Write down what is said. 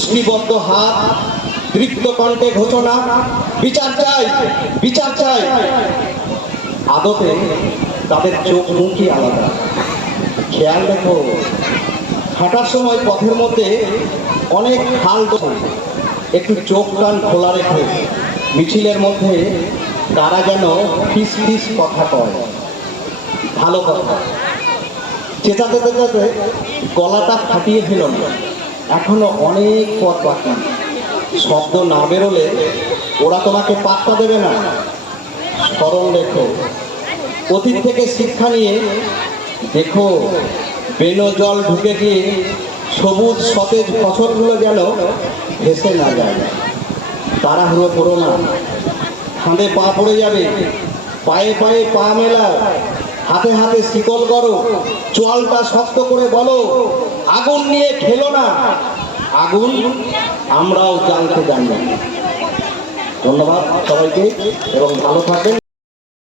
মুষ্টিবদ্ধ হাত, দৃপ্ত কণ্ঠে ঘোষণা, বিচার চাই, বিচার চাই। আদতে তাদের চোখ মুখই আলাদা। খেয়াল দেখো, হাঁটার সময় পথের মধ্যে অনেক খাল একটু চোখ কান খোলা রেখে মিছিলের মধ্যে তারা যেন ফিস ফিস কথা কয়, ভালো কথা। চেঁচাতে চেঁচাতে গলাটা ফাটিয়ে ফেল না, এখনো অনেক পথ বাকি। শব্দ না বেরোলে ওরা তোমাকে পাত্তা দেবে না। স্মরণ রেখো, অতীত থেকে শিক্ষা নিয়ে দেখো, বেনো জল ঢুকে গিয়ে সবুজ সতেজ ফসলগুলো যেন ভেসে না যায়। তাড়াহুড়ো করো না, ফাঁদে পা পড়ে যাবে। পায়ে পায়ে পা মেলাও, হাতে হাতে শিকল করো, চোয়ালটা শক্ত করে বলো, আগুন নিয়ে খেলো না, আগুন আমরাও জানতে জানি। ধন্যবাদ সবাইকে এবং ভালো থাকবেন।